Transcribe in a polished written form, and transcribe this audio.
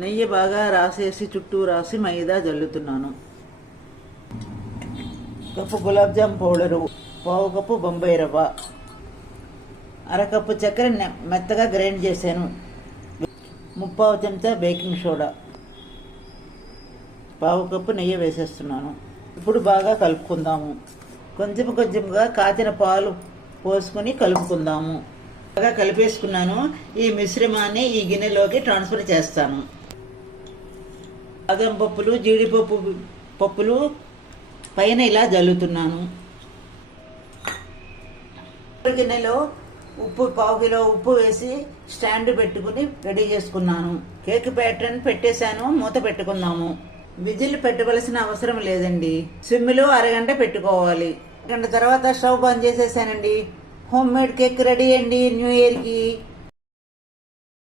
నెయ్యి బాగా రాసేసి చుట్టూ రాసి మైదా జల్లుతున్నాను. కప్పు గులాబ్ జామ్ పౌడరు, పావు కప్పు బొంబాయి రవ్వ, అరకప్పు చక్కెర మెత్తగా గ్రైండ్ చేశాను, ముప్పావు చెంచా బేకింగ్ సోడా, పావు కప్పు నెయ్యి వేసేస్తున్నాను. ఇప్పుడు బాగా కలుపుకుందాము. కొంచెం కొంచెంగా కాచిన పాలు పోసుకొని కలుపుకుందాము. బాగా కలిపేసుకున్నాను. ఈ మిశ్రమాన్ని ఈ గిన్నెలోకి ట్రాన్స్ఫర్ చేస్తాను. బాదం పప్పులు, జీడిపప్పు పప్పులు పైన ఇలా జల్లుతున్నాను. గిన్నెలో ఉప్పు, పావు కిలో ఉప్పు వేసి స్టాండ్ పెట్టుకుని రెడీ చేసుకున్నాను. కేక్ ప్యాటర్న్ పెట్టేశాను. మూత పెట్టుకుందాము. విజిల్ పెట్టవలసిన అవసరం లేదండి. సిమ్లో అరగంట పెట్టుకోవాలి. అరగంట తర్వాత స్టవ్ బంద్ చేసేసానండి. హోమ్ మేడ్ కేక్ రెడీ అండి న్యూ ఇయర్కి.